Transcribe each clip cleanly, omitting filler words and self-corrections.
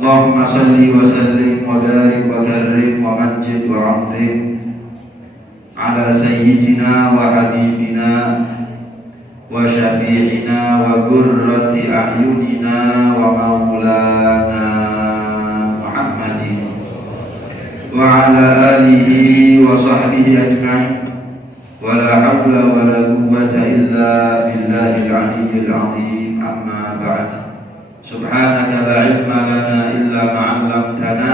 Allahumma salli wa sallim wa barik wa karrim wa majid wa azim ala sayyidina wa habibina wa syafi'ina wa qurrati a'yunina wa maulana Muhammadin wa ala alihi wa sahbihi ajma'in wa la hawla wa la quwwata illa billahil aliyyil azim. Amma ba'd. Subhanaka la ilma lana illa ma 'allamtana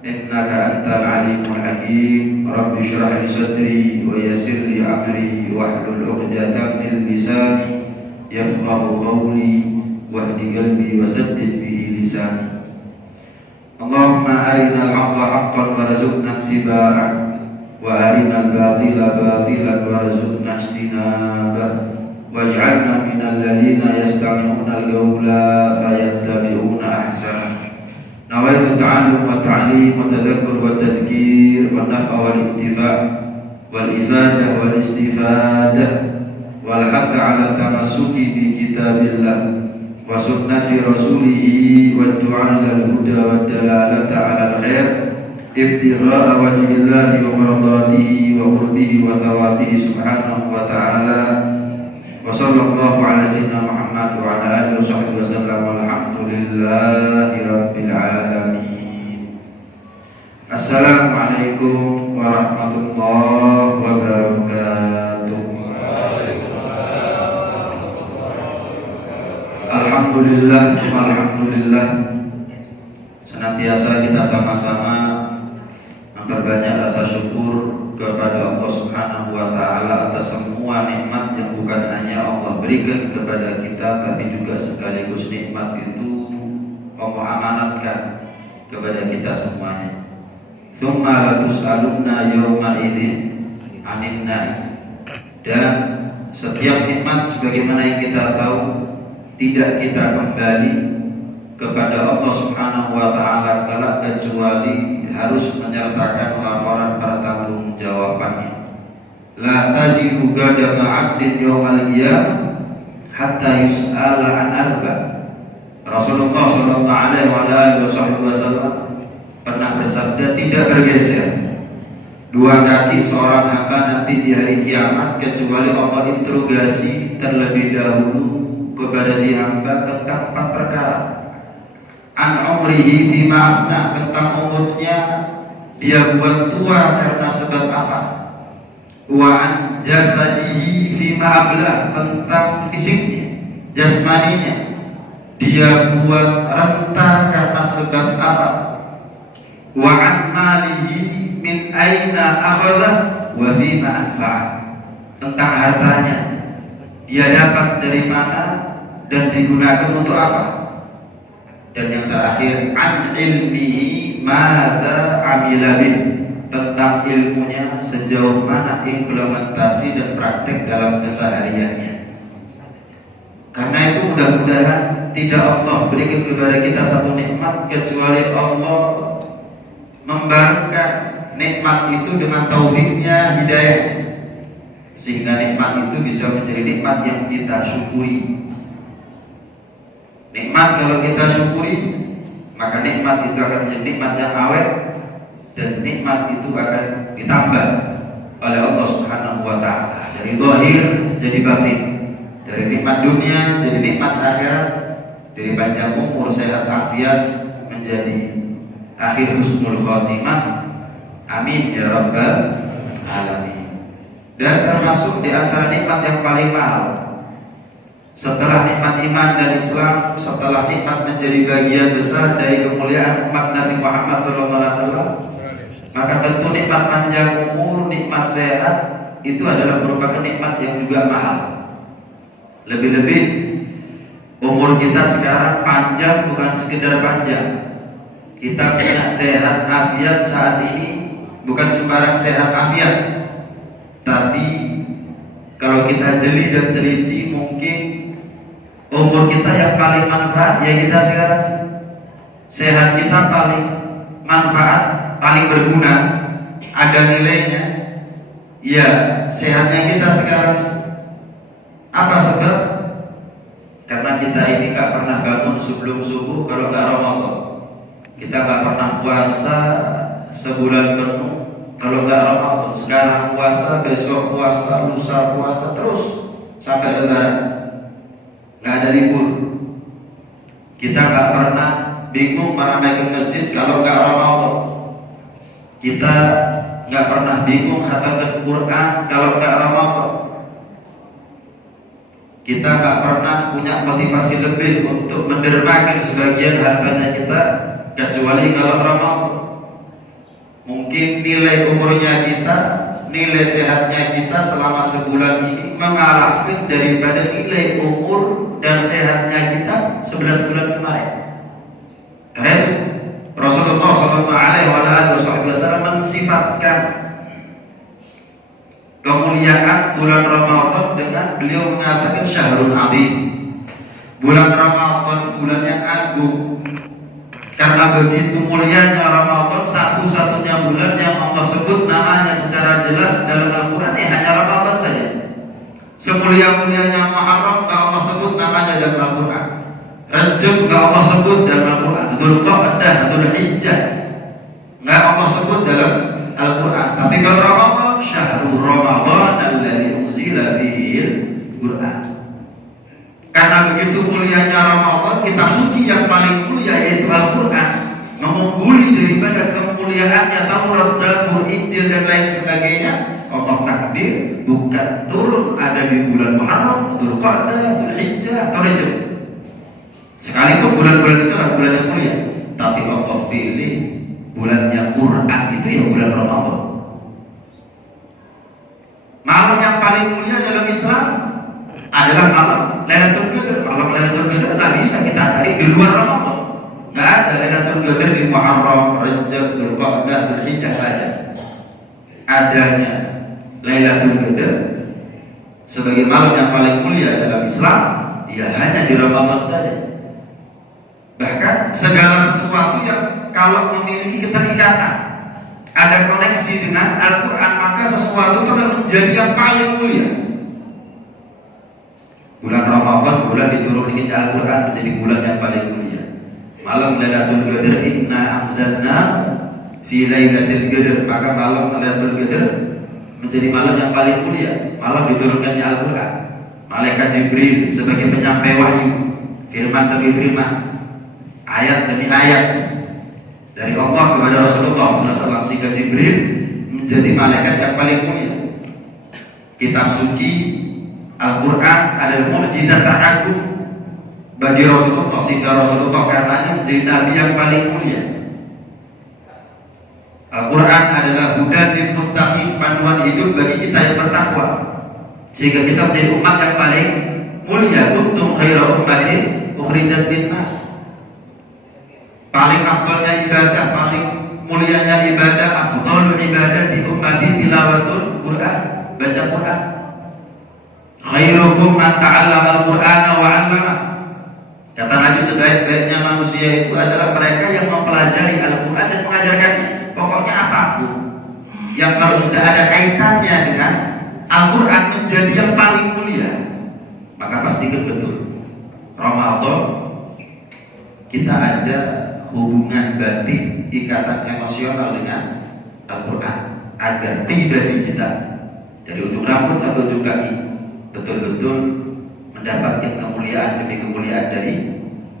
innaka antal alimul hakim. Rabbi shrah li sadri wa yassir li amri wahlul 'uqdatam min lisani yafqahu qawli wahdi qalbi wa saddid bihi lisani. Allahumma arinal haqqa haqqan warzuqna ittiba'ah wa arinal batila batilan warzuqna ijtinabah. Waj'alna minal ladzina yastami'una al-qawla fayattabi'una ahsanah. Nawaitu ta'allum wa ta'lim wa tadhakkur wa tadhkir wa naf'a wal intifa' wal ifadah wal istifadah wal hath 'ala tamassuki bi kitabillah wa sunnati rasulih wa du'a lil huda wa dalalata 'ala al-khair ibtigha'a wajhillahi wa mardatihi wa qurbihi wa thawabihi subhanahu wa ta'ala. Wa sallallahu ala sayyidina Muhammad wa ala alihi wa sahbihi wa sallam walhamdulillahi rabbil alamin. Assalamualaikum warahmatullahi wabarakatuh. Alhamdulillah, alhamdulillah. Senantiasa kita sama-sama memperbanyak rasa syukur kepada Allah Subhanahu wa taala atas semua nikmat yang bukan hanya Allah berikan kepada kita, tapi juga sekaligus nikmat itu Allah amanatkan kepada kita semuanya. Tsumma la tus'alunna yawma idzin 'anin na'im. Dan setiap nikmat sebagaimana yang kita tahu tidak kita kembali kepada Allah Subhanahu wa taala kelak kecuali harus menyertakan laporan pertanggungjawabannya. La tazihu qadama 'abdin yawmal qiyamah hatta yus'ala 'an arba. Rasulullah sallallahu alaihi wasallam pernah bersabda, tidak bergeser dua kaki seorang hamba nanti di hari kiamat kecuali Allah interogasi terlebih dahulu kepada si hamba tentang 4 perkara. An umrihi fima afna, tentang umurnya dia buat tua karena sebab apa. Wa an jasadihi fima ablah, tentang fisiknya, jasmaninya dia buat renta karena sebab apa. Wa an malihi min aina akhadha wa fima anfa'a, tentang hartanya dia dapat dari mana dan digunakan untuk apa. Dan yang terakhir, an ilmihi madza amila bih, tentang ilmunya sejauh mana implementasi dan praktek dalam kesehariannya. Karena itu mudah-mudahan tidak Allah berikan kepada kita satu nikmat kecuali Allah membarukan nikmat itu dengan taufiknya, hidayahnya, sehingga nikmat itu bisa menjadi nikmat yang kita syukuri. Nikmat kalau kita syukuri, maka nikmat itu akan menjadi nikmat yang awet, dan nikmat itu akan ditambah oleh Allah Subhanahu wa taala. Dari zahir jadi batin, dari nikmat dunia jadi nikmat akhirat, dari panjang umur, sehat afiat menjadi akhir husnul khotimah. Amin Amin ya rabbal alamin. Dan termasuk di antara nikmat yang paling mahal setelah nikmat iman dan Islam, setelah nikmat menjadi bagian besar dari kemuliaan umat Nabi Muhammad SAW, maka tentu nikmat panjang umur, nikmat sehat itu adalah merupakan nikmat yang juga mahal. Lebih-lebih umur kita sekarang panjang bukan sekedar panjang. Kita punya sehat afiat saat ini, bukan sembarang sehat afiat, tapi kalau kita jeli dan teliti mungkin umur kita yang paling manfaat ya kita sekarang. Sehat kita paling manfaat, paling berguna, ada nilainya. Ya, sehatnya kita sekarang. Apa sebab? Karena kita ini gak pernah bangun sebelum subuh kalau gak Ramadan. Kita gak pernah puasa sebulan penuh kalau gak Ramadan. Sekarang puasa, besok puasa, lusa puasa, terus sampai lebaran. Gak ada libur. Kita gak pernah bingung meramaikan masjid kalau gak Ramadan. Kita gak pernah bingung khatam Quran kalau gak Ramadan. Kita gak pernah punya motivasi lebih untuk mendermakan sebagian hartanya kita kecuali kalau Ramadan. Mungkin nilai umurnya kita, nilai sehatnya kita selama sebulan ini mengalahkan daripada nilai umur dan sehatnya kita 11 bulan kemarin. Karena itu Rasulullah SAW mensifatkan kemuliaan bulan Ramadan dengan beliau mengatakan syahrul azim. Bulan Ramadan bulan yang agung. Karena begitu mulianya Ramadan, satu-satunya bulan yang Allah sebut namanya secara jelas dalam Al-Quran hanya Ramadan saja. Semulia-mulianya Muharram gak Allah sebut namanya dalam Al-Quran. Rajab gak Allah sebut dalam Al-Quran. Dzulqa'dah, Dzulhijjah gak Allah sebut dalam Al-Quran. Tapi kalau Ramadan, syahrul Ramadan alladzi unzila fihil Quran. Karena begitu mulianya Ramadan, kitab suci yang paling mulia yaitu Al-Quran mengungguli daripada kemuliaannya Taurat, Zabur, Injil dan lain sebagainya. Allah takdir bukan turun ada di bulan Muharram, Dzulqa'dah, Dzulhijjah atau Rajab. Sekalipun bulan-bulan itu adalah bulan yang mulia, tapi Allah pilih bulannya Quran itu ya bulan Ramadan. Malam yang paling mulia dalam Islam adalah malam Lailatul Qadar. Malam Lailatul Qadar nggak bisa kita cari di luar Ramadan. Nggak ada Lailatul Qadar di Muharram, Rajab, Dzulqa'dah, Dzulhijjah saja. Adanya Lailatul Qadar sebagai malam yang paling mulia dalam Islam ya hanya di Ramadan saja. Bahkan segala sesuatu yang kalau memiliki keterikatan, ada koneksi dengan Al-Quran, maka sesuatu itu akan menjadi yang paling mulia. Bulan Ramadan, bulan diturunkan Al-Quran menjadi bulan yang paling mulia. Malam Lailatul Qadar, inna anzalna fi lailatul qadar, maka malam Lailatul Qadar menjadi malam yang paling mulia. Malam diturunkannya Al-Quran. Malaikat Jibril sebagai penyampai wahyu, firman demi firman, ayat demi ayat dari Allah kepada Rasulullah SAW, sehingga Jibril menjadi malaikat yang paling mulia. Kitab suci Al-Quran adalah mukjizat teragung bagi Rasulullah, sehingga Rasulullah karenanya menjadi nabi yang paling mulia. Al-Quran adalah hudan lil muttaqin, panduan hidup bagi kita yang bertakwa, sehingga kita menjadi umat yang paling mulia. Kuntum khaira ummatin ukhrijat linnas. Paling afdalnya ibadah, paling mulianya ibadah, afdalul ibadati ummati tilawatul Quran, baca Quran. Khairukum man ta'allama al-Qur'ana wa 'allama. Kata Nabi, sebaik-baiknya manusia itu adalah mereka yang mempelajari Al-Quran dan mengajarkannya. Pokoknya apapun yang kalau sudah ada kaitannya dengan Al-Quran menjadi yang paling mulia, maka pastikan betul Ramadan kita ada hubungan batin, ikatan emosional dengan Al-Quran, agar pribadi kita dari ujung rambut sampai ujung kaki betul-betul mendapatkan kemuliaan demi kemuliaan dari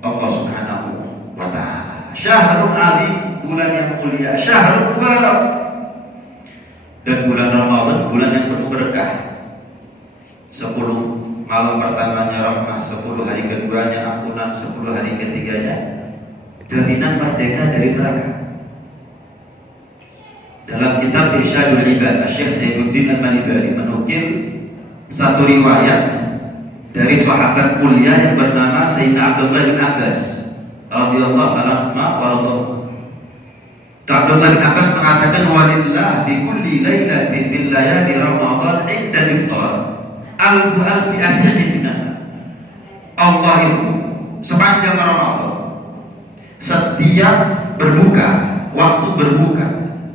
Allah Subhanahu wa Ta'ala. Syahrul azim, bulan yang mulia, syahrul mubarak, Dan bulan Ramadan bulan yang penuh berkah. 10 malam pertamanya rahmah, 10 hari keduanya ampunan, 10 hari ketiganya jaminan merdeka dari neraka. Dalam kitab Irsyadul Ibad, Syekh Zainuddin Al-Malibari menukil satu riwayat dari sahabat mulia yang bernama Sayyidina Abdullah bin Abbas radhiyallahu anhu wa Abdullah bin Abbas mengatakan walillah bi kulli lailatin min layali Ramadan 'inda iftar alfi ahyatin. Allah itu sepanjang Ramadan setiap berbuka, waktu berbuka,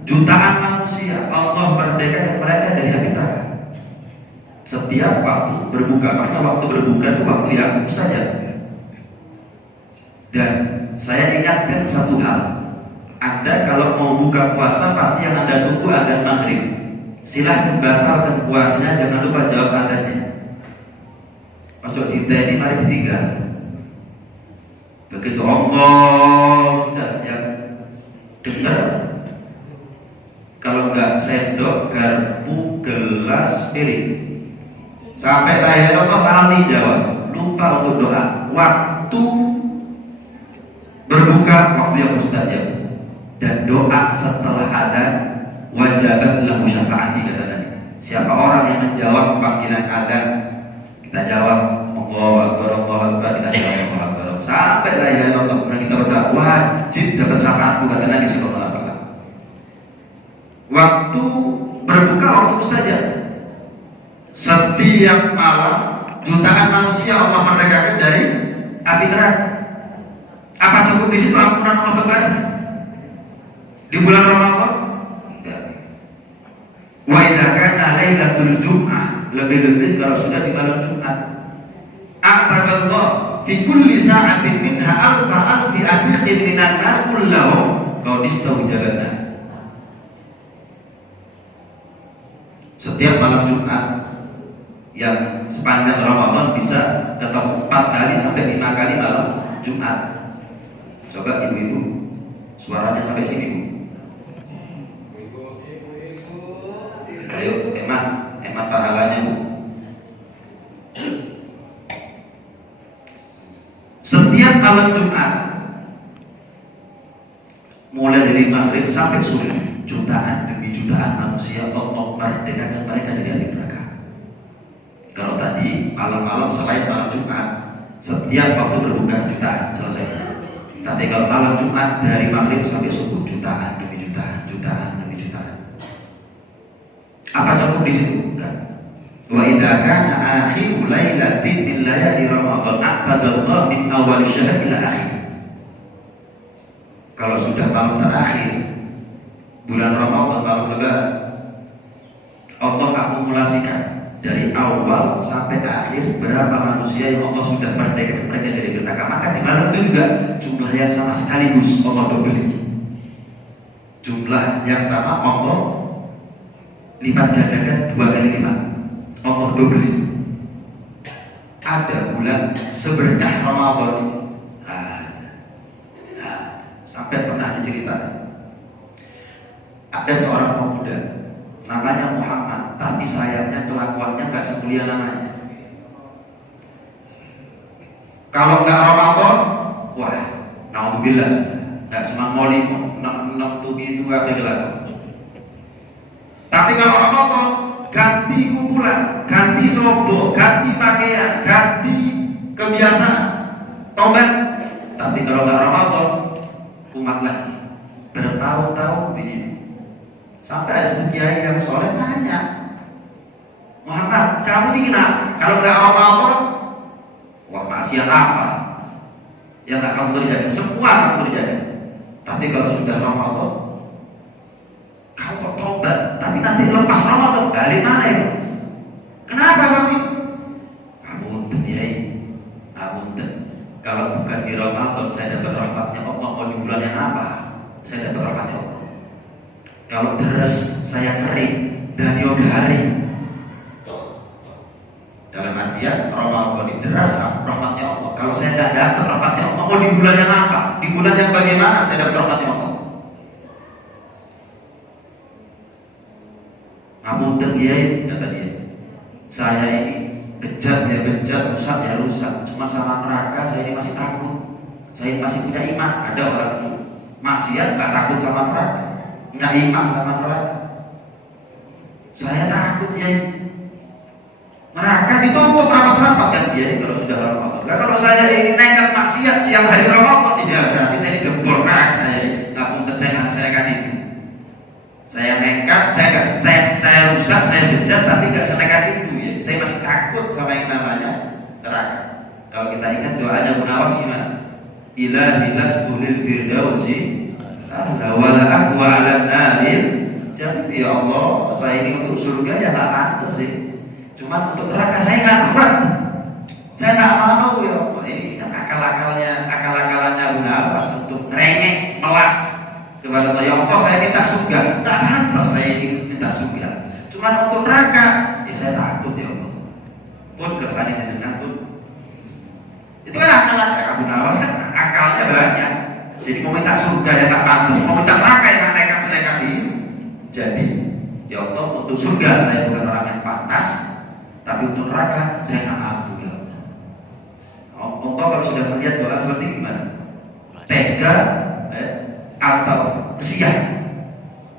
jutaan manusia Allah merdekakan mereka dari api neraka. Setiap waktu berbuka, maka waktu berbuka itu waktu yang saja. Dan saya ingatkan satu hal, Anda kalau mau buka puasa pasti yang Anda tunggu adzan maghrib. Silahkan batalkan puasanya, jangan lupa jawab adzannya. Masuk di ini mari ditinggal. Begitu Allah sudah yang dengar, kalau enggak sendok, garpu, gelas, piring, sampai lahir Allah kali jawab, lupa untuk doa. Waktu berbuka waktu yang mustajab, dan doa setelah adzan wajabat lahu syafaati, kata Nabi. Siapa orang yang menjawab panggilan adzan, kita jawab Allahu Akbar, Allahu Akbar, kita jawab Allahu Akbar. Sampai la ilaha illallah, kemudian kita berdoa, wajib dapat syafaatku, kata Nabi sallallahu alaihi wasallam. Waktu berbuka waktu mustajab. Setiap malam jutaan manusia Allah merdekakan dari api neraka. Apa cukup di situ ampunan Allah beban di bulan Ramadan? Enggak. Wa idza kana lailatul jum'ah, lebih-lebih kalau sudah di malam Jumat. A'taqallah fi kulli sa'atin minha alfi atiqin minan nar kullahu qadistahu jabana. Setiap malam Jumat yang sepanjang Ramadan bisa ketemu 4 kali sampai 5 kali malam Jumat. Coba ibu-ibu suaranya sampai sini, Bu. Ayo hemat pahalanya, Bu. Setiap malam Jumat mulai dari maghrib sampai sore, jutaan demi jutaan manusia Allah merdekakan mereka dari api neraka. Kalau tadi malam-malam selain malam Jumat, setiap waktu berbuka jutaan selesai. Tapi kalau malam Jumat dari maghrib sampai subuh, jutaan demi jutaan, jutaan demi jutaan. Apa cukup di situ? Enggak. Wa idza kana akhiru lailatin min layali Ramadan aqtadallahu min awal syahr ila akhir. Kalau sudah malam terakhir bulan Ramadan, malam Lebaran, Allah akumulasikan dari awal sampai akhir berapa manusia yang Allah sudah merdekakan mereka dari neraka. Maka di malam itu juga jumlah yang sama sekaligus Allah dobeli. Jumlah yang sama Allah lipat gandakan 2 kali lipat. Allah dobeli. Ada bulan seberkah Ramadan ini. Sampai pernah diceritakan ada seorang pemuda namanya Muhammad, tapi sayangnya kelakuannya gak semulia namanya. Kalau nggak Ramadan, wah, naudzubillah, nggak cuma moli, 6 tubi itu apa gelap. Tapi kalau Ramadan, ganti kumpulan, ganti sobo, ganti pakaian, ganti kebiasaan, tobat. Tapi kalau nggak Ramadan, kumat lagi, bertahun-tahun begini. Sampai ada satu kiai yang soleh tanya, Muhammad, kamu ini kenapa? Kalau nggak Ramadan, wah maksiat apa? Yang nggak kamu kerjakan, semua kamu kerjakan. Tapi kalau sudah Ramadan, kamu kok tobat, tapi nanti lepas Ramadan, balik mana itu? Kenapa kamu? Amunten kiai, amunten. Kalau bukan di Ramadan, saya dapat rahmatnya Allah. Mau di bulan yang apa? Saya dapat rahmatnya Allah. Kalau deres saya kering dan yoga garing. Dalam artian Ramadan ini deras rahmatnya Allah. Kalau saya tidak dapat rahmatnya Allah, mau di bulan yang apa? Di bulan yang bagaimana saya dapat rahmatnya Allah? Ngapunten Kiai, kata dia. Saya ini bejat ya bejat, rusak ya rusak. Cuma sama neraka saya ini masih takut. Saya masih punya iman. Ada orang itu maksiat nggak takut sama neraka, nggak iman sama neraka. Saya takut ya. Neraka ditutup rapat-rapat kan dia kalau sudah Ramadan. Nah, kalau saya ini nekat maksiat siang hari Ramadan, tidak berarti saya ini jebol neraka ya. Ngapunten saya kan itu. Saya nekat, saya rusak, saya bejat, tapi gak senekat itu ya. Saya masih takut sama yang namanya neraka. Kalau kita ingat doanya Abu Nawas gimana? Ilahi lastu lil firdausi ahla wala aqwa 'ala naril. Jadi ya Allah, saya ini untuk surga ya gak pantas sih. Cuma untuk neraka saya gak kuat. Saya gak mau ya Allah. Ini kan akal-akalannya Abu Nawas untuk ngerengek, melas kepada Allah. Ya Allah, saya minta surga, tak pantas saya ini minta surga. Cuma untuk neraka, ya saya takut ya Allah. Pun kersane jenengan pun. Itu kan akal Abu Nawas kan akalnya banyak. Jadi mau minta surga yang tak pantas, mau minta neraka yang nekat ini. Jadi ya Allah, untuk surga saya bukan orang yang pantas, tapi untuk neraka saya tak mampu ya Allah. Allah kalau sudah melihat doa seperti gimana? Tega atau kesian?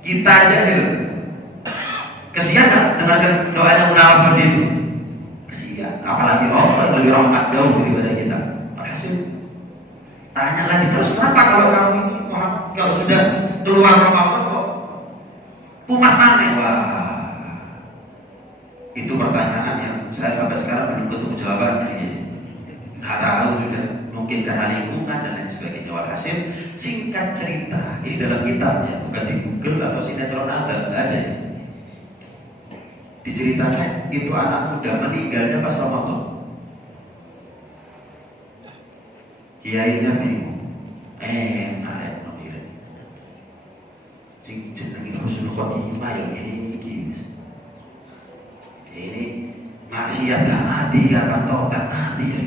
Kita aja gitu. Kesian kan dengan doanya Munawas seperti itu? Kesian. Apalagi Allah yang lebih rahmat jauh daripada kita. Makasih. Tanya lagi terus, kenapa kalau kamu ini kalau sudah keluar Ramadan kok kumat mana? Wah, itu pertanyaan yang saya sampai sekarang belum ketemu jawabannya. Nggak tahu sudah. Mungkin karena lingkungan dan lain sebagainya. Walhasil, singkat cerita, ini dalam kitabnya, bukan di Google atau sinetron ada, nggak ada ya. Diceritakan itu anak muda meninggalnya pas Ramadan. Kiainya bingung, naik nongil. Sing jenengi Husnul Khotimah yang ini maksiat gak mati, kapan tobat mati ya.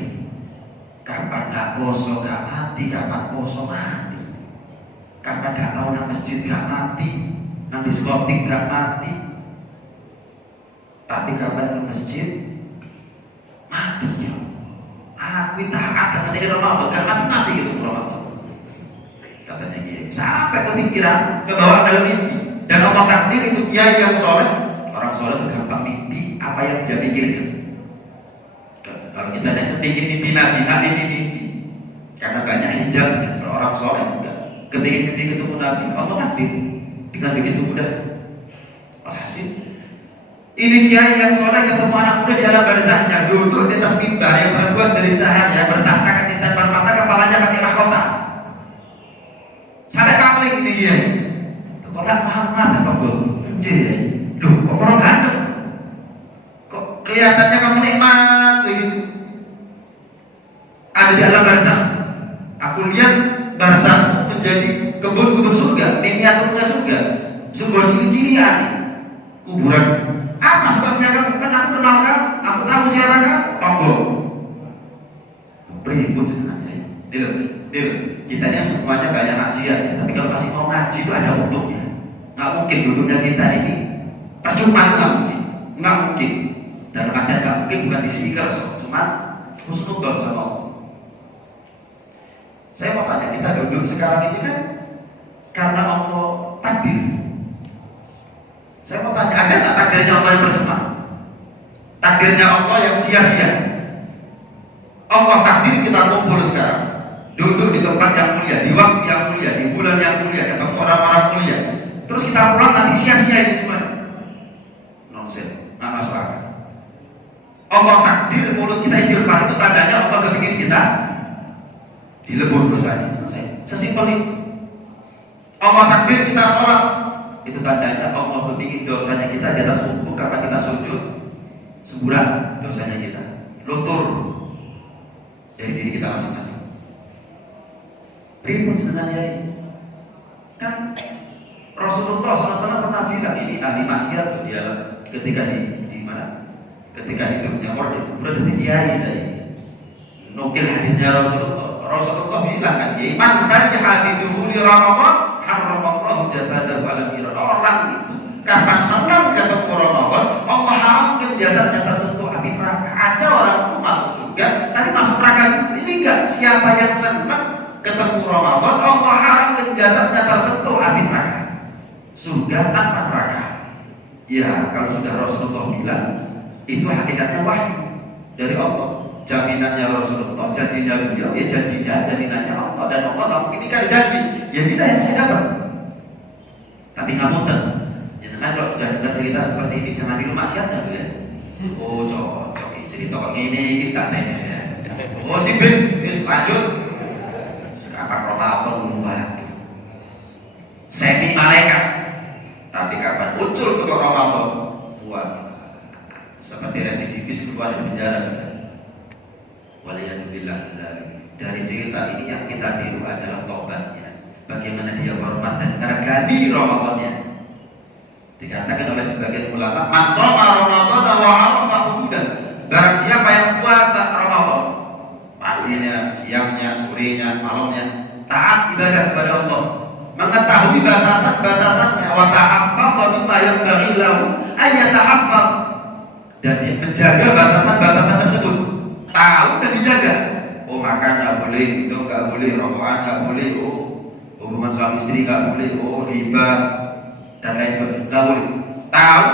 Kapan gak poso gak mati, kapan poso mati. Kapan gak tahu nang masjid gak mati, nang diskotik gak mati. Tapi kapan ke masjid mati ya. Aku taat ketika Ramadan gak mati gitu Ramadan. Katanya dia sampai kepikiran, kebawa dalam mimpi. Dan Allah takdir itu kiai yang soleh. Orang soleh itu gampang mimpi apa yang dia pikirkan. Kalau kita ada kepingin mimpi Nabi mimpi. Karena banyak hijab. Kalau orang soleh enggak. Kepingin mimpi ketemu Nabi, Allah takdir dengan begitu mudah. Walhasil, ini kiai yang soleh ketemu anak muda di alam barzahnya, duduk di atas mimbar yang terbuat dari cahaya, bertahtakan di depan mata, kepalanya pakai mahkota. Sampai kapling ini kiai. Kok tak Muhammad apa gue? Loh, kok orang ganteng? Kok kelihatannya kamu nikmat begitu? Ada di alam barzah. Aku lihat barzah menjadi kebun-kebun surga, miniaturnya surga. Surga ciri-cirian, kuburan. Apa sebabnya kamu? Kan aku kenal kamu, aku tahu siapa kamu. Tonggo. Beribut dengan dia. Kita ini semuanya banyak maksiat, ya. Tapi kalau masih mau ngaji itu ada untungnya. Nggak mungkin duduknya kita ini percuma, nggak mungkin. Dalam artian nggak mungkin bukan di speaker, cuma husnudon sama Allah. Saya mau tanya, kita duduk sekarang ini kan karena Allah takdir. Saya mau tanya, ada nggak takdirnya Allah yang percuma? Takdirnya Allah yang sia-sia. Allah takdir kita kumpul sekarang, duduk di tempat yang mulia, di waktu yang mulia, di bulan yang mulia, ketemu orang-orang mulia. Terus kita pulang nanti sia-sia itu semua. Nonsen, nggak masuk akal. Allah takdir mulut kita istighfar, itu tandanya Allah kepingin kita dilebur dosanya, selesai. Sesimpel itu. Allah takdir kita sholat, itu tandanya Allah kepingin dosanya kita di atas bukuk kapan kita sujud, semburan dosanya kita, luntur dari diri kita masing-masing. Ribut dengan ya kan Rasulullah SAW pernah bilang ini ahli maksiat dia ketika di mana? Ketika hidupnya orang itu berarti kiai saya. Nukil hadisnya Rasulullah bilang kan, "Man fariha bi dukhuli Ramadan, haramallahu jasadahu 'ala nar." Orang itu kapan senang ketemu Ramadan, jasadnya tersentuh api neraka. Ada orang itu masuk surga, tapi masuk neraka. Ini enggak. Siapa yang senang ketemu Ramadan, Allah haramkan jasadnya tersentuh api neraka. Surga tanpa neraka. Ya, kalau sudah Rasulullah bilang, itu hakikatnya wahyu dari Allah. Jaminannya Rasulullah, janjinya beliau, ya jaminannya Allah, dan Allah nggak mungkin ikan janji. Ya tidak yang saya dapat. Tapi ngapunten, jangan kalau sudah dengar cerita seperti ini jangan di rumah maksiat ya. Oh cocok, cerita kok ini kita tanya ya. Oh si Ben, wis lanjut. Kapan Ramadan membuat semi malaikat, tapi kapan muncul ke Ramadan? Wah, seperti residivis keluar dari penjara sudah. Waliyahillah. Dari cerita ini yang kita tiru adalah tobatnya. Bagaimana dia hormat dan tergani Ramadannya. Dikatakan oleh sebagian ulama, man shoma Ramadan wa 'arafa hududan. Barang siapa yang puasa Ramadan, paginya, siangnya, sorenya, malamnya, taat ibadah kepada Allah, mengetahui batasan-batasannya, wa ta'affadha mimma yanbaghi lahu ay yata'affadh, dan dia menjaga batasan-batasan tersebut. Tahu dan dijaga. Oh makan nggak boleh, minum nggak boleh, rokokan nggak boleh, oh hubungan suami istri nggak boleh, oh riba dan lain sebagainya nggak boleh. Tahu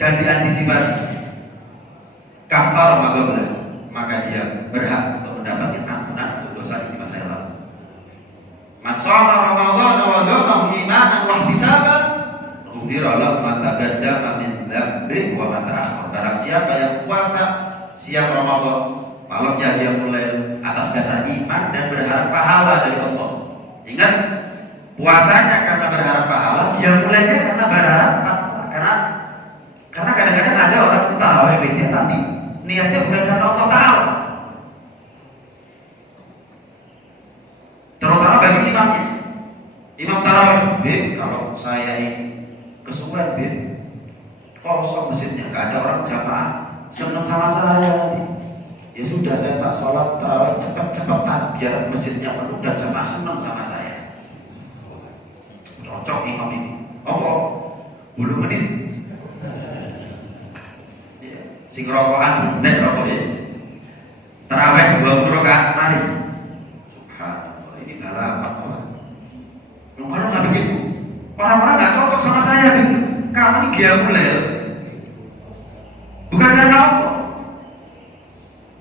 dan diantisipasi. Kafar Ramadan, maka dia berhak untuk mendapatkan ampunan untuk dosa di masa yang lalu. Man shoma Ramadan wa qama imanan wa ihtisaban, ghufira lahu ma taqaddama min dhanbihi wa ma ta'akhkhara. Barang siapa yang puasa siang Ramadan, malamnya dia mulai atas dasar iman dan berharap pahala dari Allah. Ingat, puasanya karena berharap pahala, dia mulainya karena berharap pahala. Karena kadang-kadang ada orang itu tarawih begitu, tapi niatnya bukan karena Allah Ta'ala. Terutama bagi imamnya. Imam tarawih, kalau saya ini kesuwen, kosong masjidnya, gak ada orang jamaah, senang sama saya nanti. Ya sudah, saya tak sholat tarawih cepat-cepatan biar masjidnya penuh dan jamaah senang sama saya. Cocok imam ini. Oh, 10 menit. Sing rokokan buntet rokoknya. Tarawih 20 rakaat mari. Subhanallah, ini balapan. Kalau nggak begitu, orang-orang nggak cocok sama saya. Kamu ini qiyamul-lail. Bukan karena apa?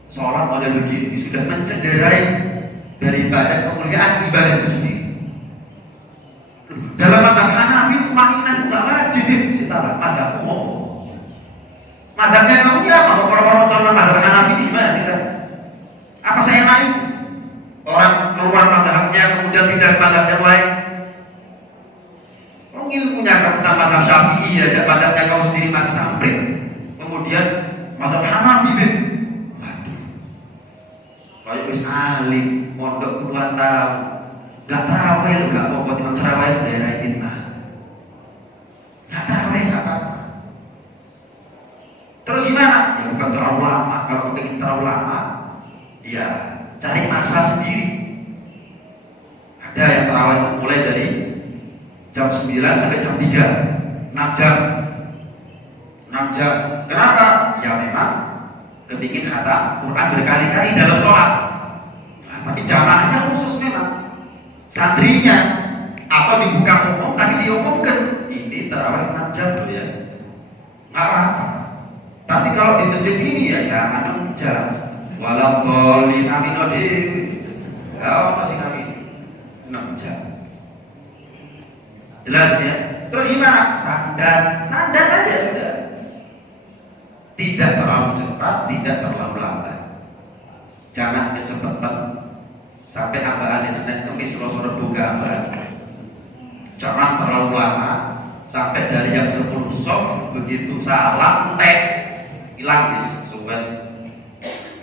Sholat model begini sudah mencederai dari ibadah kemuliaan ibadah itu sendiri. Dalam mazhab Hanafi tumaninah nggak wajib. Setelah mazhab umum, mazhabnya kamu ini apa? Orang-orang calon mazhab Hanafi ini gimana kita? Apa saya lain? Orang keluar mazhabnya kemudian pindah ke mazhab yang lain. Oh, ilmunya kamu tentang mazhab Syafi'i aja, mazhabnya kamu sendiri masih samprit. Kemudian mazhab Hanafi, kayak wis alim, mondok puluhan tahun, gak terawih lo, gak apa-apa, tiba terawih daerah kita, gak terawih gak apa-apa. Terus gimana? Ya bukan terlalu lama. Kalau ingin terlalu lama, ya cari masa sendiri. Ada yang terawih itu mulai dari jam 9 sampai jam 3, 6 jam. 6 jam. Kenapa? Ya memang kepingin khatam Quran berkali-kali dalam sholat. Nah, tapi jamaahnya khusus memang santrinya, atau dibuka umum tapi diumumkan ini terawih 6 jam loh ya, nggak apa-apa. Tapi kalau di masjid ini ya jangan 6 jam. Walau boleh amin dewi, kalau masih kami 6 jam. Jelas ya. Terus gimana? Standar aja sudah. Tidak terlalu cepat, tidak terlalu lambat. Jangan kecepatan sampai ambaan Senin Kamis Selasa Rabu gambar. Jangan terlalu lama sampai dari yang 10 soft begitu salam tek hilang suwen.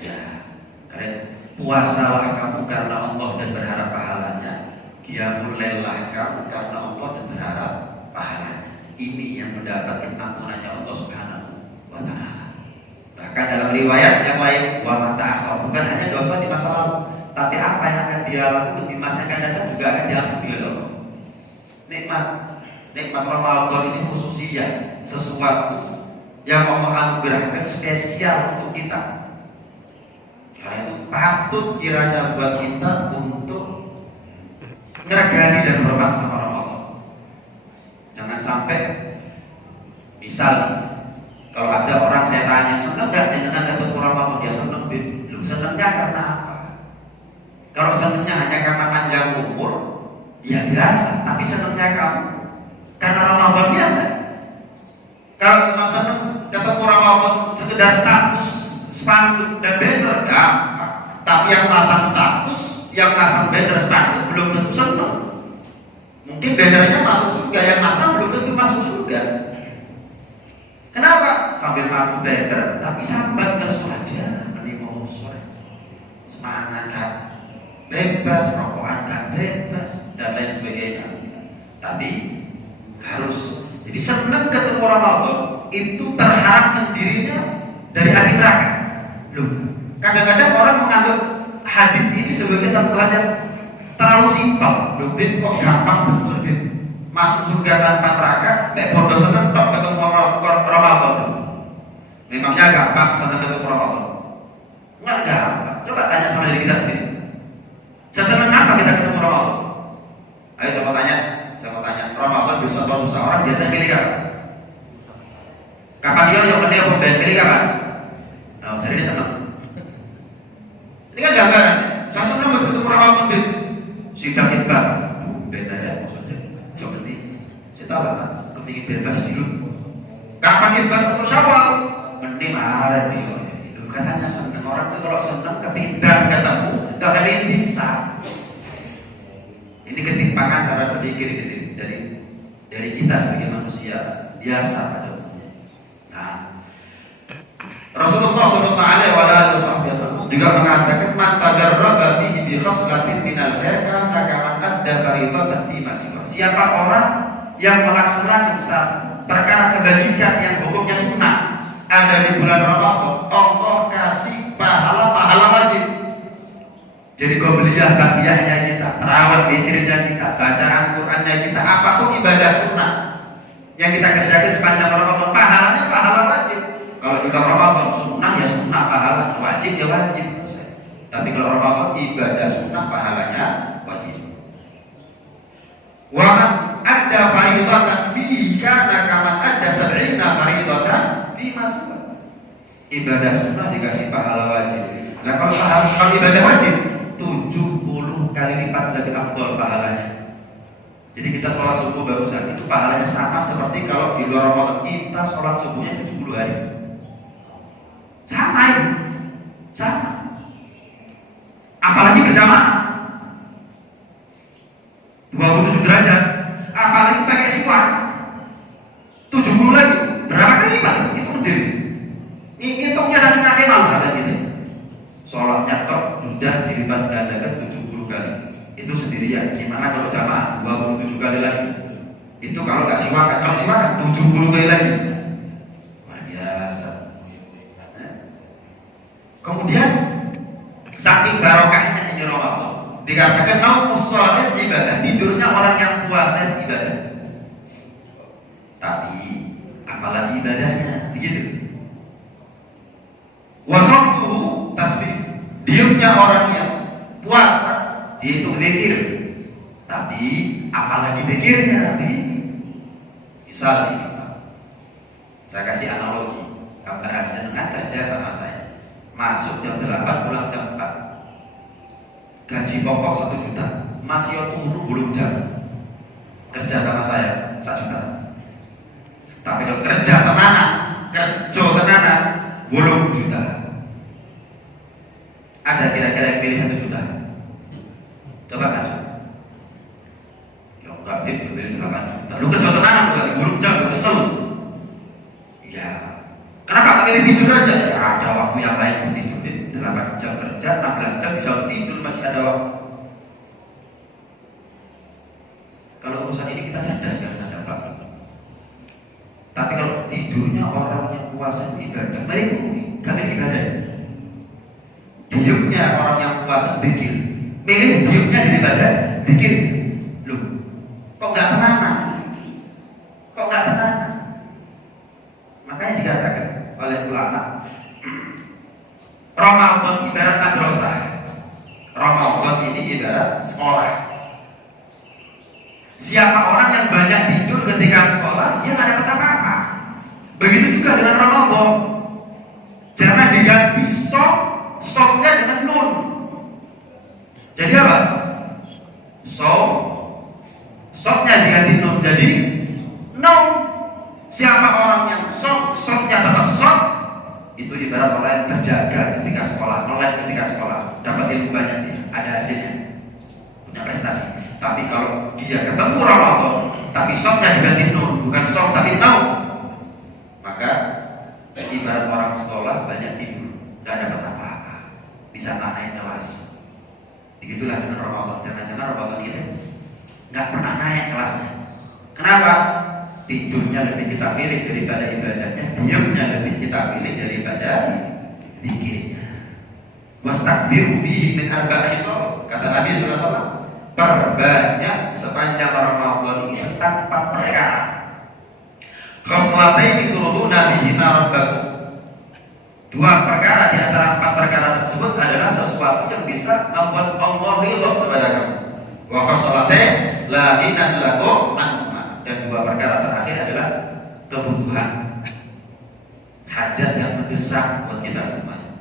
Ya, karena puasalah kamu karena Allah dan berharap pahalanya. Qiyamul-lailah kamu karena Allah dan berharap pahalanya. Ini yang mendapatkan ampunannya Allah Subhanahu wa Ta'ala. Bahkan dalam riwayat yang lain, wa mata'akhir, bukan hanya dosa di masa lalu, tapi apa yang akan dia lakukan di masa yang akan datang juga akan diampuni oleh Allah. Nikmat Ramadan ini khususnya sesuatu yang Allah anugerahkan spesial untuk kita. Karena itu patut kiranya buat kita untuk ngeregani dan hormat sama Ramadan. Jangan sampai misal kalau ada orang saya tanya, senang nggak dengan ketemu Ramadan? Dia senang, belum senangnya karena apa? Kalau senangnya hanya karena panjang umur, ya biasa. Tapi senangnya kamu karena Ramadannya enggak. Kalau cuma senang ketemu Ramadan sekedar status, spanduk dan banner, gampang. Tapi yang pasang status, yang pasang banner spanduk belum tentu senang. Mungkin bannernya masuk surga, yang pasang belum tentu masuk surga. Kenapa? Sambil ngaku banner, tapi sambat tersuaja menimpa sore. Semangat kan? Bebas, rokokan kan bebas, dan lain sebagainya. Tapi harus. Jadi senang ketemu Ramadan itu terharapkan dirinya dari api neraka. Loh, kadang-kadang orang menganggap hadis ini sebagai satu hal yang terlalu simpel. Loh, bin kok gampang betul bin. Masuk surga tanpa neraka, bodoh senang tok ketemu Ramadan. Memangnya gampang senang ketemu Ramadan? Enggak gampang. Coba tanya sama diri kita sendiri. Saya senang apa kita ketemu Ramadan? Ayo saya mau tanya, Ramadan besok atau lusa, orang biasanya pilih kapan? Kapan dia pilih kapan? Nah, jadi dia senang. Ini kan gambaran. Saya senang ketemu Ramadan bin. Sidang isbat. Beda ya maksudnya. Coba nih, saya tahu kan, kepingin bebas dulu. Kapan isbat untuk Syawal? Mending marah dia. Katanya senang, orang itu kalau senang kepingin ketemu, kalau kepingin bisa. Ini ketimpangan cara berpikir dari kita sebagai manusia biasa pada umumnya. Nah, Rasulullah SAW juga mengatakan man tajarraba bihi bi khaslatin minal khair kana kaman adda fariidatan fi ma siwa. Siapa orang yang melaksanakan satu perkara kebajikan yang hukumnya sunnah ada di bulan Ramadan, Allah kasih pahala wajib. Jadi qobliyah baqiyahnya kita, tarawih witirnya kita, bacaan Qur'annya kita, apapun ibadah sunnah yang kita kerjakan sepanjang Ramadan, pahalanya pahala wajib. Kalau di Ramadan sunnah ya sunnah, pahala wajib ya wajib. Tapi kalau Ramadan ibadah sunnah pahalanya wajib. Wa man adda fariidatan fi kana kaman adda 70 fariidatan fi masbah. Ibadah sunnah dikasih pahala wajib. Nah kalau ibadah wajib 70 kali lipat lebih afdol pahalanya. Jadi kita sholat subuh barusan itu pahalanya sama seperti kalau di luar Ramadan kita sholat subuhnya 70 hari. Sama itu, sama. Apalagi berjamaah 27 derajat. Apalagi pakai siwak 70 lagi. Berapa kali lipat? Itu gede. Hitungnya dan ngakai malu sahabat ini. Sholatnya tok sudah dilipat gandakan 70 kali. Itu sendirian. Gimana kalau jamaah 27 kali lagi? Itu kalau nggak siwakan. Kalau siwakan 70 kali lagi. Luar biasa. Kemudian saking barokahnya ini Ramadan dikatakan naumus shalah ibadah, tidurnya orang yang puasa ibadah. Tapi apalagi ibadahnya begitu. Wasabtu tasbih, diamnya orang yang puasa dihitung zikir. Tapi apalagi zikirnya misal saya kasih analogi, gambaran dengan kerja sama saya. Masuk jam 8, pulang jam 4. Gaji pokok 1 juta. Masih turu belum jam. Kerja sama saya 1 juta. Tapi kalau kerja tenanan, belum juta. Ada kira-kira yang pilih 1 juta? Coba aja. Ya enggak pilih 8 juta. Lu kerja tenanan belum jam, kesel. Ya. Kenapa pilih tidur aja? Ya ada waktu yang lain untuk tidur. 8 jam kerja, 16 jam bisa tidur, masih ada waktu. Kalau urusan ini kita cerdas kan ada apa? Tapi kalau tidurnya orang yang puasa ibadah, mereka gak milih ibadah. Diamnya orang yang puasa zikir, milih diamnya daripada zikir. Loh, kok gak tenang? Makanya dikatakan ulama, Ramadan ibarat madrasah. Ramadan ini ibarat sekolah. Siapa orang yang banyak tidur ketika sekolah, dia nggak dapat apa-apa. Begitu juga dengan Ramadan. Jangan diganti soknya dengan nun. Jadi apa? Soknya diganti nun jadi no. Siapa orang yang soknya tetap sok, itu ibarat orang yang terjaga ketika sekolah, nolak ketika sekolah, dapat ilmu banyak dia, ada hasilnya, punya prestasi. Tapi kalau dia ketemu Ramadan, tapi soknya diganti nun, bukan sok tapi no, maka ibarat orang sekolah banyak tidur, gak dapat apa-apa, bisa tak naik kelas. Begitulah dengan Ramadan. Jangan-jangan Ramadan kita nggak pernah naik kelasnya. Kenapa? Tidurnya lebih kita pilih daripada ibadahnya, diamnya lebih kita pilih daripada zikirnya. Wastakbiru fihi min arba'i khisal. Kata Nabi sallallahu alaihi wasallam, perbanyak sepanjang Ramadan ini tentang 4 perkara. Khoslataini turuduna bihima rabbakum. 2 perkara di antara 4 perkara tersebut adalah sesuatu yang bisa membuat Allah ridha kepada kamu. Wa khoslataini la ghinan lakum anhuma. Dan 2 perkara terakhir adalah kebutuhan, hajat yang mendesak buat kita semuanya.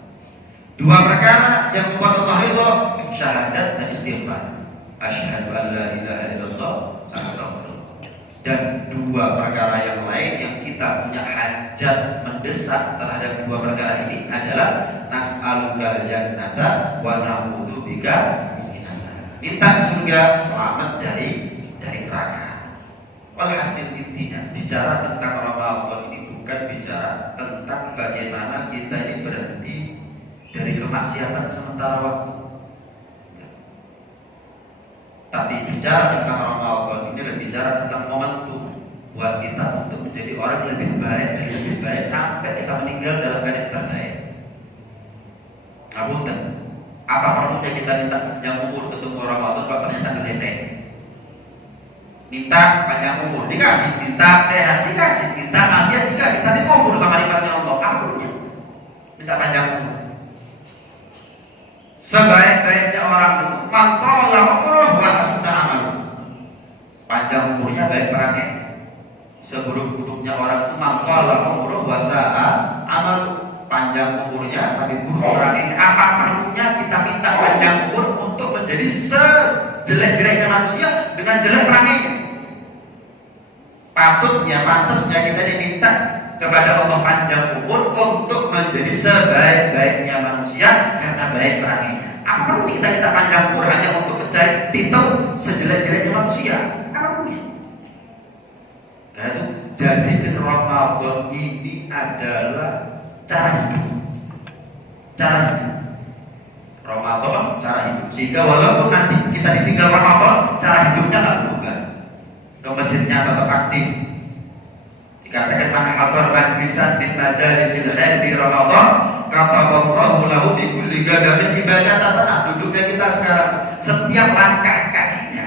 2 perkara yang membuat Allah ridha, syahadat dan istighfar. Asyhadu an la ilaha illallah, astaghfirullah. Dan 2 perkara yang lain yang kita punya hajat mendesak terhadap 2 perkara ini adalah nas'alukal jannata wa na'udzubika minan nar. Minta surga, selamat dari neraka. Walhasil intinya bicara tentang Ramadan ini bukan bicara tentang bagaimana kita ini berhenti dari kemaksiatan sementara waktu. Tapi bicara tentang Ramadan ini lebih bicara tentang momentum buat kita untuk menjadi orang yang lebih baik sampai kita meninggal dalam keadaan terbaik. Ngapunten, apa perlunya kita minta panjang umur ketemu Ramadan kalau ternyata ngeletek? Minta panjang umur dikasih, minta sehat dikasih, minta afiat dikasih, tapi kufur sama nikmatnya Allah. Apa perlunya minta panjang umur? Sebaik-baiknya orang itu maqala umruh wa hasuna amaluh. Panjang umurnya baik perangai. Seburuk-buruknya orang itu maqala umruh wa sa'a amaluh. Panjang umurnya tapi buruk perangai. Apa perlunya kita minta panjang umur untuk menjadi sejelek-jeleknya manusia dengan jelek perangainya? Patutnya, pantasnya kita diminta kepada Allah panjang umur untuk menjadi sebaik-baiknya manusia karena baik perangainya. Apa perlu kita minta panjang umur hanya untuk mencari titel sejelek-jeleknya manusia? Apa perlunya? Karena itu jadikan Ramadan ini adalah cara hidup. Cara hidup. Ramadan cara hidup. Sehingga walaupun nanti kita ditinggal Ramadan, cara hidupnya nggak berubah. Ke masjidnya tetap aktif. Dikatakan man hadar majlisan min majalisil khair di Ramadan, kataballahu lahu bi kulli gadamin ibadah hasanah. Duduknya kita sekarang, setiap langkah kakinya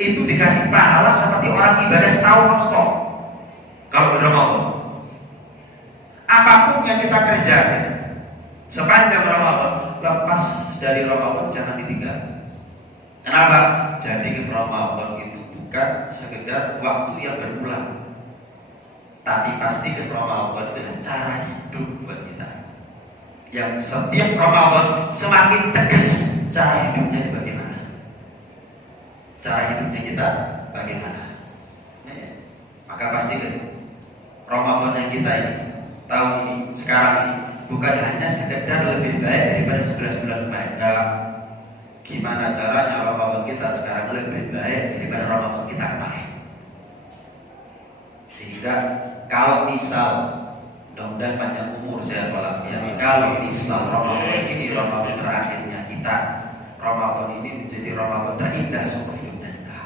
itu dikasih pahala seperti orang ibadah setahun non-stop. Kalau di Ramadan, apapun yang kita kerjakan sepanjang Ramadan, lepas dari Ramadan jangan ditinggal. Kenapa? Jadi Ramadan itu bukan sekedar waktu yang berulang, tapi pasti ke Ramadan dengan cara hidup buat kita. Yang setiap Ramadan semakin tegas cara hidupnya bagaimana. Cara hidupnya kita bagaimana. Maka pasti Ramadan yang kita ini tahun ini, sekarang ini bukan hanya sekedar lebih baik daripada 11 bulan kemarin. Nah, gimana caranya Ramadan kita sekarang lebih baik daripada Ramadan kita kemarin? Sehingga kalau misal, mudah-mudahan panjang umur sehat walafiat, kalau misal Ramadan ini Ramadan terakhirnya kita, Ramadan ini menjadi Ramadan terindah seumur hidupnya kita.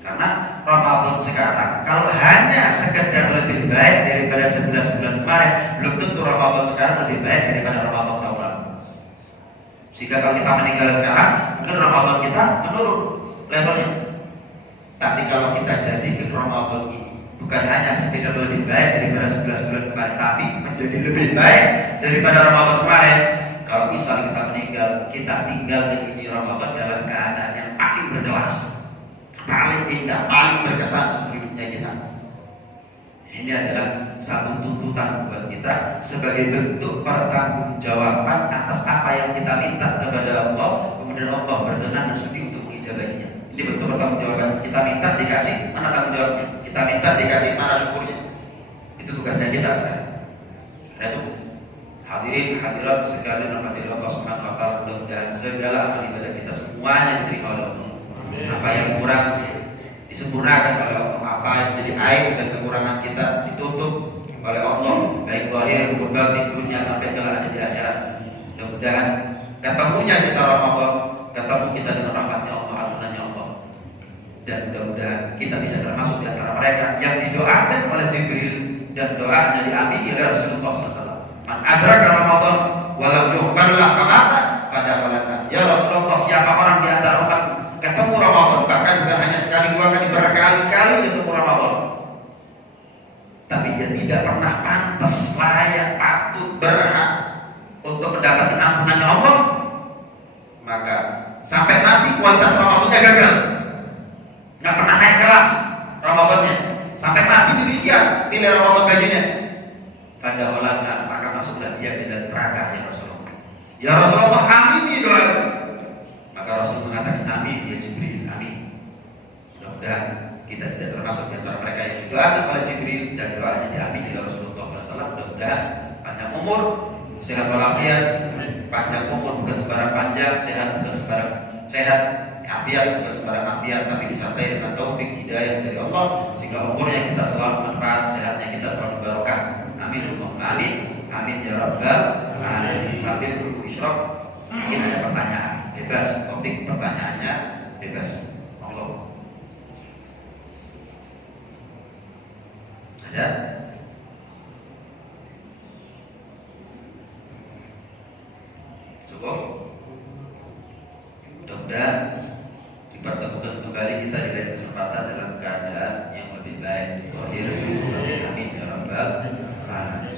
Karena Ramadan sekarang kalau hanya sekedar lebih baik daripada 11 bulan kemarin, belum tentu Ramadan sekarang lebih baik daripada Ramadan tahun lalu. Sehingga kalau kita meninggal sekarang, mungkin Ramadan kita menurun levelnya. Tapi kalau kita jadikan Ramadan ini Bukan hanya sekedar lebih baik daripada 11 bulan kemarin, tapi menjadi lebih baik daripada Ramadan kemarin. Kalau misal kita meninggal, kita tinggal di Ramadan dalam keadaan yang paling berkelas, paling indah, paling berkesan seumur hidupnya kita. Ini adalah satu tuntutan buat kita sebagai bentuk pertanggungjawaban atas apa yang kita minta kepada Allah. Kemudian Allah berkenan dan sudi untuk mengijabahinya. Ini bentuk pertanggungjawaban. Kita minta dikasih, mana tanggung jawabnya? Kita minta dikasih, mana syukurnya? Itu tugasnya kita sekarang. Karena itu hadirin hadirat sekalian rahmatillah Allah Subhanahu wa taala, mudah-mudahan segala amal ibadah kita semuanya diterima oleh Allah. Apa yang kurang disempurnakan oleh Allah, apa yang jadi aib dan kekurangan kita ditutup oleh Allah, baik zahir maupun batin, dunia sampai kelak ada di akhirat. Mudah-mudahan ketemunya kita Ramadan, ketemu kita dengan rahmatnya Allah, ampunannya Allah, dan mudah-mudahan kita tidak termasuk di antara mereka yang didoakan oleh Jibril dan doanya diamini oleh Rasulullah SAW. Man adraka Ramadan walam yughfar lahu pada khalaqna. Ya Rasulullah, siapa orang di antara umat ketemu Ramadan, bahkan bukan hanya sekali dua kali, berkali-kali ketemu Ramadan, tapi dia tidak pernah pantas, layak, patut, berhak untuk mendapatkan ampunan Allah, maka sampai mati kualitas Ramadannya gagal, nggak pernah naik kelas Ramadannya, sampai mati demikian nilai Ramadan baginya. Pada holana, maka masuklah dia ke dalam neraka ya Rasulullah. Ya Rasulullah, amini doa. Maka Rasul mengatakan amin ya Jibril, amin. Mudah-mudahan kita tidak termasuk di antara mereka yang didoakan oleh Jibril dan doanya diamini oleh Rasulullah SAW. Mudah-mudahan panjang umur, sehat walafiat. Panjang umur bukan sebarang panjang, sehat bukan sebarang sehat, afiat bukan sebarang afiat, tapi disertai dengan taufik hidayah dari Allah, sehingga umurnya kita selalu manfaat, sehatnya kita selalu barokah. Amin Allahumma amin. Amin ya rabbal alamin. Sambil berbuka isyraq, mungkin ada pertanyaan, bebas, topik pertanyaannya bebas. Monggo. Ada? Cukup? Mudah-mudahan dipertemukan kembali kita di lain kesempatan dalam keadaan yang lebih baik. Amin ya rabbal alamin.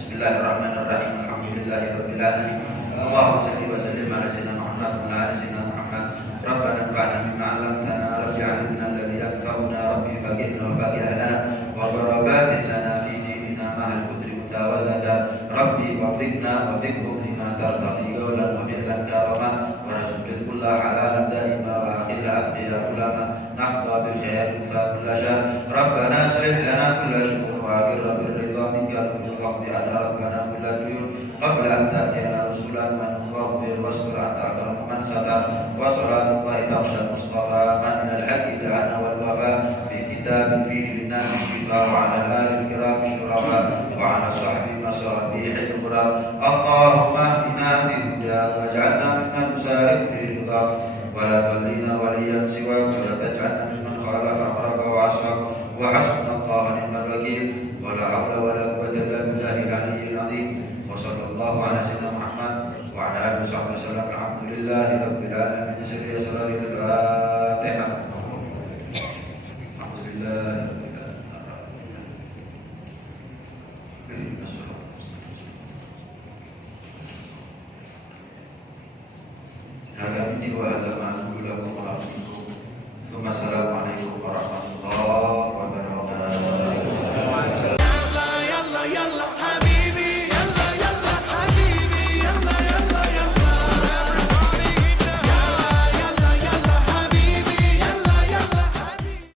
Bismillahirrahmanirrahim. Alhamdulillahirabbil alamin. Allahumma shalli wa sallim ala sayyidina Muhammad wa ala ali sayyidina Muhammad. Rabbana anfa'na bima 'allamtana, rabbi 'allimna alladhi yanfa'una, rabbi faqihna wa faqih lana wa qarabatin lana fi dinina ma'al kutri mutawallada, rabbi waffiqna wa fiqhum lima tartadi qawlan wa fi'lan karama wa rizqil kulla halalan daima wa akhilla atqiya ulama nahda bil khair fa kulla sha. Rabbana aslih lana kulla syukur wa aghfir bil ridha minka min waqti ala rabbana kulla duyur qabla an ta'tiyana rusulan man waghfir wasfir anta akram man satar wa salatu wa taghsha mustafa man min al-haqqi la'ana wal wafa fi kitabin fihi lin-nasi shifa wa ala al kiram syurafa wa ala sahbihi masabih al-qura. Allahumma ihdina bi hudak waj'alna mimman nusari'u fi ridhak wa la tallina waliyan siwak wa la taj'alna mimman khalafa amraka wa aswak wa hasbunallahu wa ni'mal wakeel wa la hawla wa la quwwata illa billahil aliyyil azim. Wa sallallahu ala sayyidina Muhammad wa ala alihi wasallam. Alhamdulillahi rabbil alamin. Sirri asraril Fatihah. Alhamdulillah. Hadza minni wa hadza ma'akum lakum wa lakum. Thumma